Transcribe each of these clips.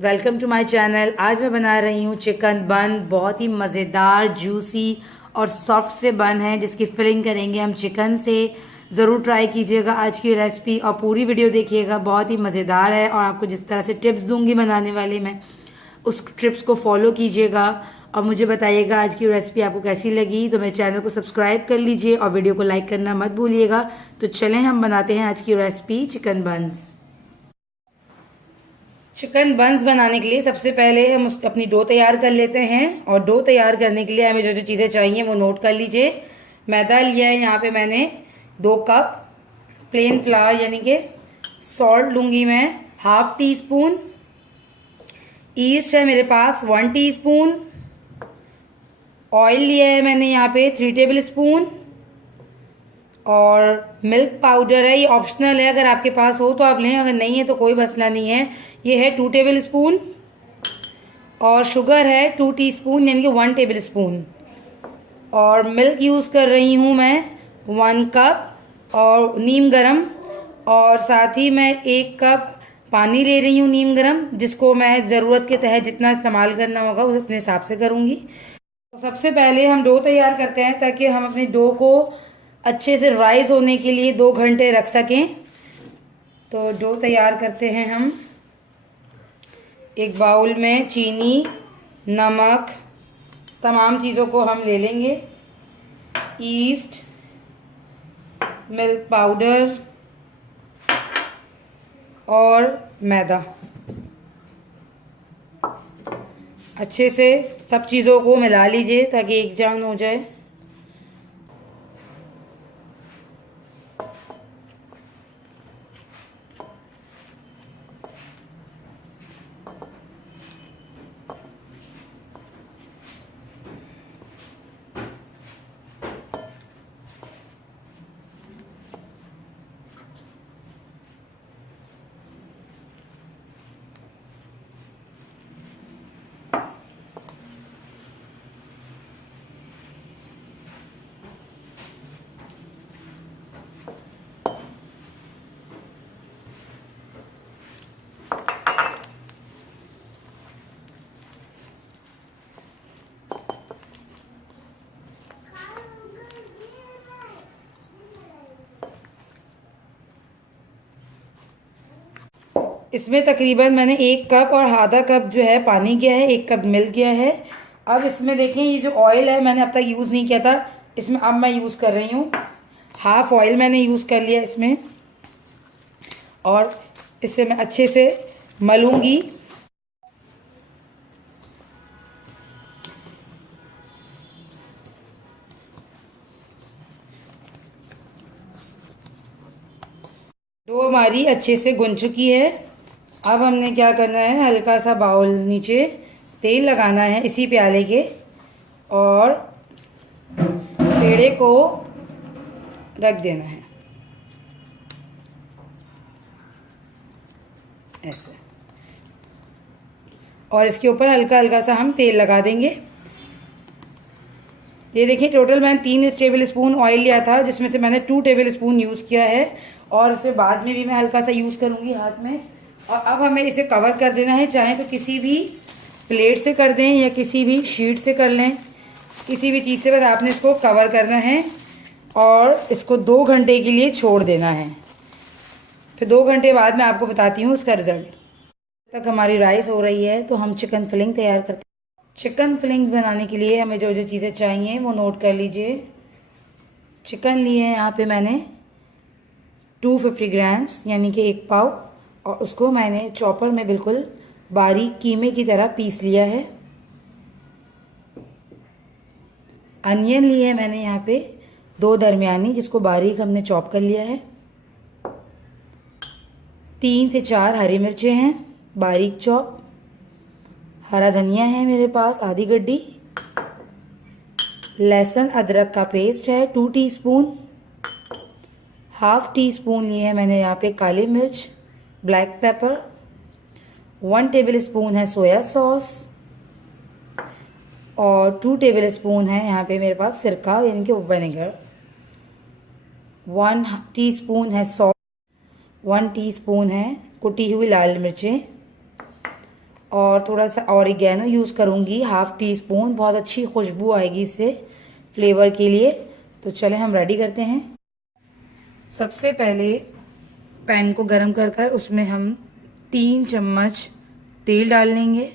Welcome to my channel. आज मैं बना रही हूँ चिकन बन। बहुत ही मज़ेदार, जूसी और सॉफ्ट से बन है जिसकी फिलिंग करेंगे हम चिकन से। ज़रूर ट्राई कीजिएगा आज की रेसिपी और पूरी वीडियो देखिएगा, बहुत ही मज़ेदार है। और आपको जिस तरह से टिप्स दूंगी बनाने वाले मैं, उस टिप्स को फॉलो कीजिएगा और मुझे बताइएगा आज की रेसिपी आपको कैसी लगी। तो मेरे चैनल को सब्सक्राइब कर लीजिए और वीडियो को लाइक करना मत भूलिएगा। तो चलें हम बनाते हैं आज की recipe chicken buns. Chicken buns बनाने के लिए सबसे पहले हम अपनी डो तैयार कर लेते हैं। और डो तैयार करने के लिए हमें जो जो चीज़ें चाहिए वो नोट कर लीजिए। मैदा लिया है यहाँ पे मैंने 2 कप। प्लेन फ्लावर यानी कि सॉल्ट लूँगी मैं ½ टी स्पून। ईस्ट है मेरे पास 1 टीस्पून। ऑयल लिया है मैंने यहाँ पे 3 टेबल स्पून। और मिल्क पाउडर है, ये ऑप्शनल है, अगर आपके पास हो तो आप लें, अगर नहीं है तो कोई मसला नहीं है। ये है 2 टेबल स्पून। और शुगर है 2 टीस्पून यानी कि 1 टेबल स्पून। और मिल्क यूज़ कर रही हूँ मैं 1 कप। और नीम गरम, और साथ ही मैं 1 कप पानी ले रही हूँ नीम गरम, जिसको मैं ज़रूरत के तहत जितना इस्तेमाल करना होगा उस अपने हिसाब से करूँगी। तो सबसे पहले हम डो तैयार करते हैं ताकि हम अपने डो को अच्छे से राइस होने के लिए 2 घंटे रख सकें। तो डो तैयार करते हैं हम। एक बाउल में चीनी, नमक, तमाम चीज़ों को हम ले लेंगे। ईस्ट, मिल्क पाउडर और मैदा। अच्छे से सब चीज़ों को मिला लीजिए ताकि एक जान हो जाए। इसमें तकरीबन मैंने 1 कप और आधा कप जो है पानी किया है, 1 कप मिल्क किया है। अब इसमें देखें, ये जो ऑयल है मैंने अब तक यूज़ नहीं किया था, इसमें अब मैं यूज़ कर रही हूँ। हाफ ऑयल मैंने यूज़ कर लिया इसमें। और इसे मैं अच्छे से मलूँगी। डो हमारी अच्छे से गुन चुकी है। अब हमने क्या करना है, हल्का सा बाउल नीचे तेल लगाना है इसी प्याले के, और पेड़े को रख देना है ऐसे। और इसके ऊपर हल्का हल्का सा हम तेल लगा देंगे। ये देखिए, टोटल मैंने 3 टेबल स्पून ऑयल लिया था, जिसमें से मैंने 2 टेबल स्पून यूज़ किया है। और इसे बाद में भी मैं हल्का सा यूज़ करूँगी हाथ में। और अब हमें इसे कवर कर देना है, चाहे तो किसी भी प्लेट से कर दें या किसी भी शीट से कर लें, किसी भी चीज़ से, बस आपने इसको कवर करना है और इसको 2 घंटे के लिए छोड़ देना है। फिर 2 घंटे बाद मैं आपको बताती हूँ उसका रिज़ल्ट। तक हमारी राइस हो रही है तो हम चिकन फिलिंग तैयार करते हैं। चिकन फिलिंग्स बनाने के लिए हमें जो जो चीज़ें चाहिए वो नोट कर लीजिए। चिकन लिए हैं यहाँ पे मैंने 250 ग्राम्स यानी कि 1 पाव, और उसको मैंने चॉपर में बिल्कुल बारीक कीमे की तरह पीस लिया है। अनियन लिए है मैंने यहाँ पे 2 दरमियानी, जिसको बारीक हमने चॉप कर लिया है। 3 से 4 हरी मिर्चें हैं बारीक चॉप। हरा धनिया है मेरे पास आधी गड्डी। लहसुन अदरक का पेस्ट है 2 टीस्पून। ½ टीस्पून लिए है मैंने यहाँ पे काली मिर्च, ब्लैक पेपर। 1 टेबल स्पून है सोया सॉस। और 2 टेबल स्पून है यहाँ पे मेरे पास सिरका यानी कि विनेगर। 1 टीस्पून है सॉल्ट। 1 टीस्पून है कुटी हुई लाल मिर्चें। और थोड़ा सा ऑरिगेनो यूज़ करूँगी, 1/2 टीस्पून। बहुत अच्छी खुशबू आएगी इससे फ्लेवर के लिए। तो चले हम रेडी करते हैं। सबसे पहले पैन को गरम कर कर उसमें हम 3 चम्मच तेल डाल लेंगे।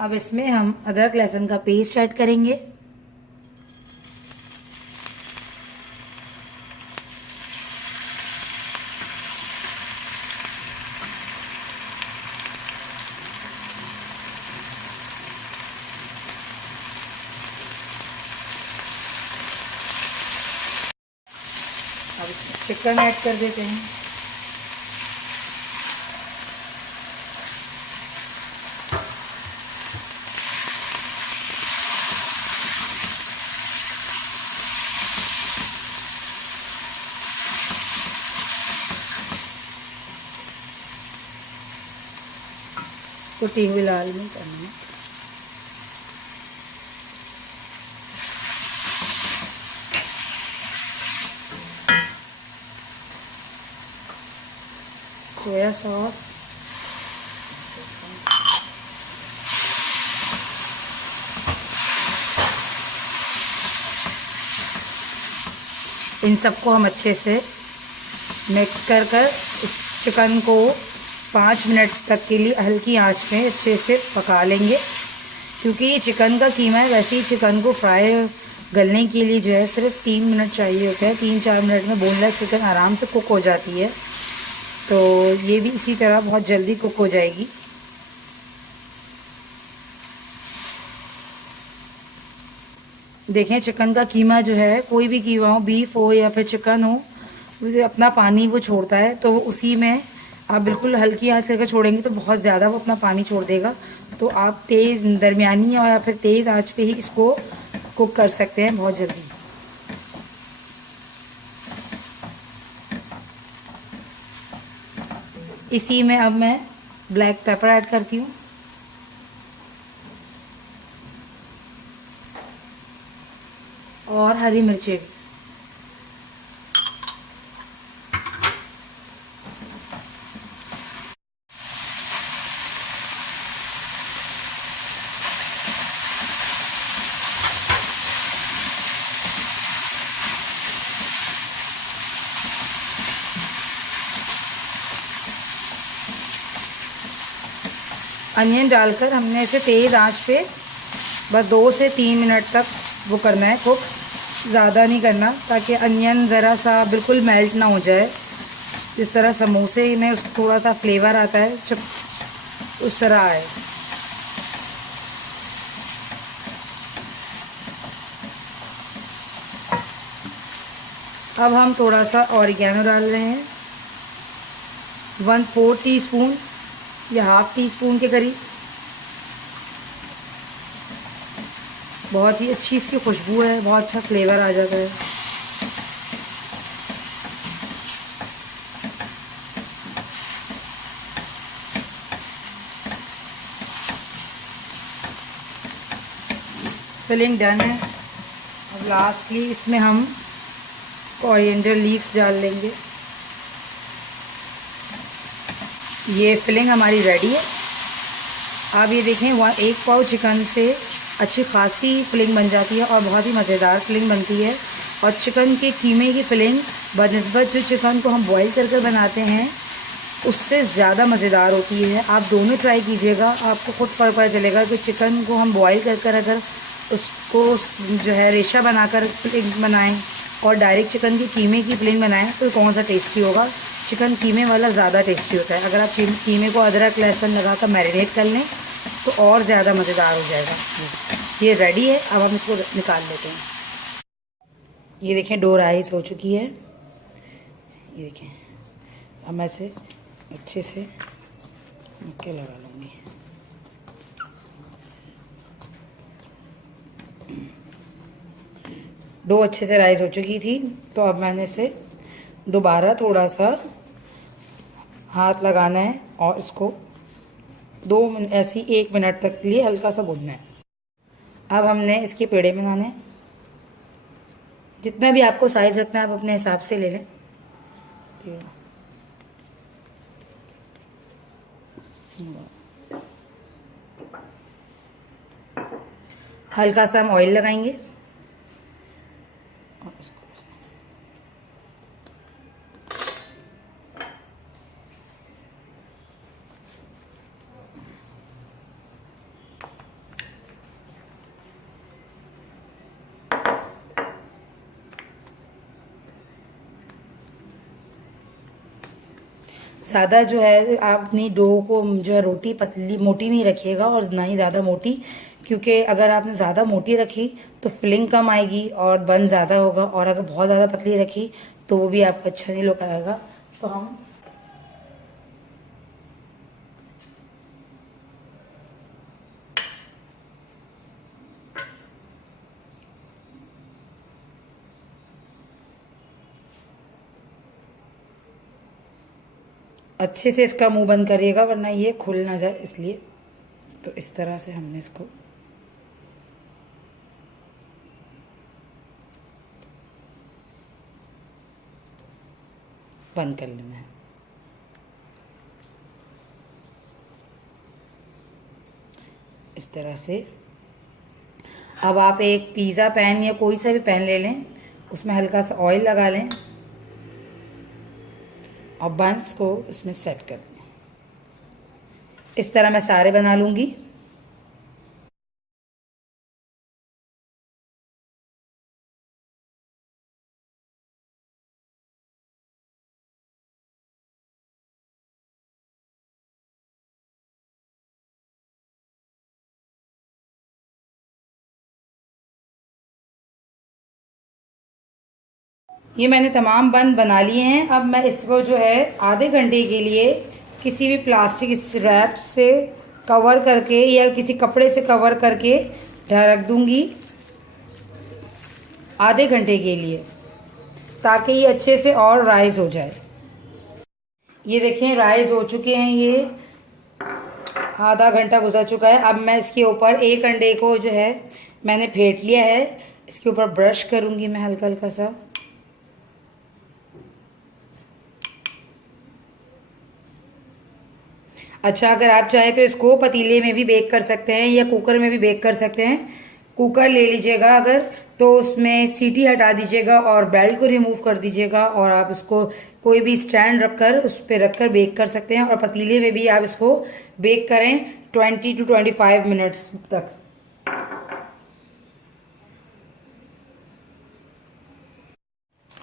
अब इसमें हम अदरक लहसुन का पेस्ट ऐड करेंगे। अब इसमें चिकन ऐड कर देते हैं। कुटी हुई लाल मिर्च करना। सोया सॉस, इन सबको हम अच्छे से मिक्स कर इस चिकन को 5 मिनट तक के लिए हल्की आंच में अच्छे से पका लेंगे। क्योंकि ये चिकन का कीमा है, वैसे ही चिकन को फ्राई गलने के लिए जो है सिर्फ 3 मिनट चाहिए होता है। 3-4 मिनट में बोनलेस चिकन आराम से कुक हो जाती है। तो ये भी इसी तरह बहुत जल्दी कुक हो जाएगी। देखें, चिकन का कीमा जो है, कोई भी कीमा हो, बीफ हो या फिर चिकन हो, उसे अपना पानी वो छोड़ता है। तो उसी में आप बिल्कुल हल्की आंच करके छोड़ेंगे तो बहुत ज़्यादा वो अपना पानी छोड़ देगा। तो आप तेज़, दरमियानी या फिर तेज़ आंच पे ही इसको कुक कर सकते हैं बहुत जल्दी। इसी में अब मैं ब्लैक पेपर ऐड करती हूँ और हरी मिर्चें भी। अनियन डालकर हमने इसे तेज़ आंच पे बस 2 से 3 मिनट तक वो करना है कुक, ज़्यादा नहीं करना, ताकि अनियन ज़रा सा बिल्कुल मेल्ट ना हो जाए। जिस तरह समोसे में उस थोड़ा सा फ्लेवर आता है, उस तरह आए। अब हम थोड़ा सा ऑरिगेनो डाल रहे हैं, 1/4 टीस्पून या 1/2 टीस्पून के करीब। बहुत ही अच्छी इसकी खुशबू है, बहुत अच्छा फ्लेवर आ जाता है। फिलिंग डन है। अब लास्टली इसमें हम कोरिएंडर लीव्स डाल लेंगे। ये फिलिंग हमारी रेडी है। आप ये देखें, 1 पाव चिकन से अच्छी खासी फिलिंग बन जाती है और बहुत ही मज़ेदार फिलिंग बनती है। और चिकन के कीमे की फिलिंग बनिस्बत जो चिकन को हम बॉईल कर बनाते हैं उससे ज़्यादा मज़ेदार होती है। आप दोनों ट्राई कीजिएगा, आपको खुद पता चलेगा कि चिकन को हम बॉईल कर अगर उसको जो है रेशा बनाकर फिलिंग बनाएं और डायरेक्ट चिकन के कीमे की फिलिंग बनाएं तो कौन सा टेस्टी होगा। चिकन कीमे वाला ज़्यादा टेस्टी होता है। अगर आप कीमे को अदरक लहसुन लगा कर मैरिनेट कर लें तो और ज़्यादा मज़ेदार हो जाएगा। ये रेडी है। अब हम इसको निकाल लेते हैं। ये देखें, डो राइस हो चुकी है। ये देखें, अब मैं इसे अच्छे से मुक्के लगा लूँगी। डो अच्छे से राइस हो चुकी थी, तो अब मैंने इसे दोबारा थोड़ा सा हाथ लगाना है और इसको 2 मिनट, ऐसी 1 मिनट तक के लिए हल्का सा भूनना है। अब हमने इसके पेड़े बनाने हैं। जितना भी आपको साइज़ रखना है आप अपने हिसाब से ले लें। हल्का सा हम ऑयल लगाएंगे और इसको ज़्यादा जो है आप अपनी डो को जो है रोटी पतली मोटी नहीं रखिएगा और ना ही ज़्यादा मोटी, क्योंकि अगर आपने ज़्यादा मोटी रखी तो फिलिंग कम आएगी और बन ज़्यादा होगा, और अगर बहुत ज़्यादा पतली रखी तो वो भी आपको अच्छा नहीं लुक आएगा। तो हम अच्छे से इसका मुंह बंद करिएगा वरना ये खुल ना जाए, इसलिए। तो इस तरह से हमने इसको बंद कर लेना है। इस तरह से अब आप एक पिज़्ज़ा पैन या कोई सा भी पैन ले लें, उसमें हल्का सा ऑयल लगा लें और बंस को इसमें सेट कर दें। इस तरह मैं सारे बना लूँगी। ये मैंने तमाम बन बना लिए हैं। अब मैं इसको जो है आधे घंटे के लिए किसी भी प्लास्टिक रैप से कवर करके या किसी कपड़े से कवर करके रख दूंगी आधे घंटे के लिए, ताकि ये अच्छे से और राइज हो जाए। ये देखें राइज हो चुके हैं, ये आधा घंटा गुजर चुका है। अब मैं इसके ऊपर एक अंडे को जो है मैंने फेंट लिया है, इसके ऊपर ब्रश करूंगी मैं हल्का हल्का सा। अच्छा, अगर आप चाहें तो इसको पतीले में भी बेक कर सकते हैं या कुकर में भी बेक कर सकते हैं। कुकर ले लीजिएगा अगर, तो उसमें सीटी हटा दीजिएगा और बेल्ट को रिमूव कर दीजिएगा, और आप इसको कोई भी स्टैंड रखकर उस पर रखकर बेक कर सकते हैं। और पतीले में भी आप इसको बेक करें 20 to 25 मिनट्स तक।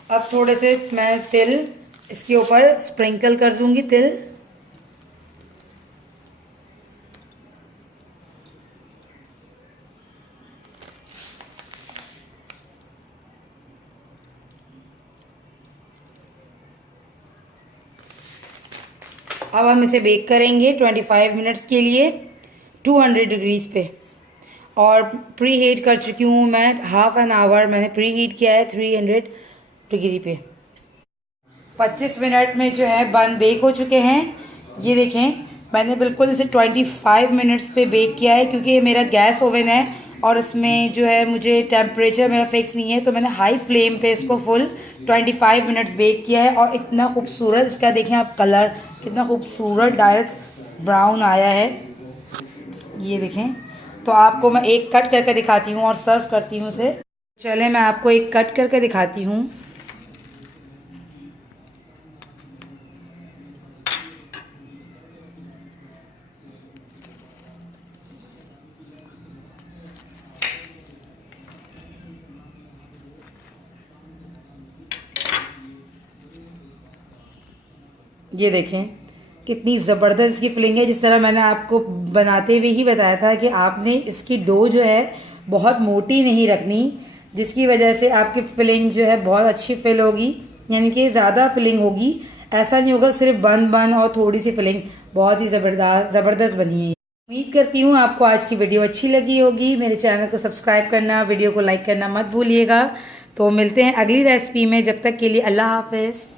अब थोड़े से मैं तिल इसके ऊपर स्प्रिंकल कर दूंगी, तिल। अब हम इसे बेक करेंगे 25 मिनट्स के लिए 200 डिग्रीज पे, और प्री हीट कर चुकी हूँ मैं। हाफ एन आवर मैंने प्री हीट किया है 300 डिग्री पे। 25 मिनट में जो है बन बेक हो चुके हैं। ये देखें, मैंने बिल्कुल इसे 25 मिनट्स पे बेक किया है, क्योंकि ये मेरा गैस ओवन है और इसमें जो है मुझे टेम्परेचर मेरा फिक्स नहीं है, तो मैंने हाई फ्लेम पे इसको फुल 25 मिनट्स बेक किया है। और इतना खूबसूरत इसका देखें आप कलर, कितना खूबसूरत डार्क ब्राउन आया है, ये देखें। तो आपको मैं एक कट करके दिखाती हूँ और सर्व करती हूँ इसे। चले मैं आपको एक कट करके दिखाती हूँ। ये देखें कितनी ज़बरदस्त इसकी फिलिंग है। जिस तरह मैंने आपको बनाते हुए ही बताया था कि आपने इसकी डो जो है बहुत मोटी नहीं रखनी, जिसकी वजह से आपकी फिलिंग जो है बहुत अच्छी फिल होगी, यानी कि ज़्यादा फिलिंग होगी। ऐसा नहीं होगा सिर्फ बन बन और थोड़ी सी फिलिंग, बहुत ही ज़बरदस्त बनी है। उम्मीद करती हूँ आपको आज की वीडियो अच्छी लगी होगी। मेरे चैनल को सब्सक्राइब करना, वीडियो को लाइक करना मत भूलिएगा। तो मिलते हैं अगली रेसिपी में, जब तक के लिए अल्लाह हाफिज़।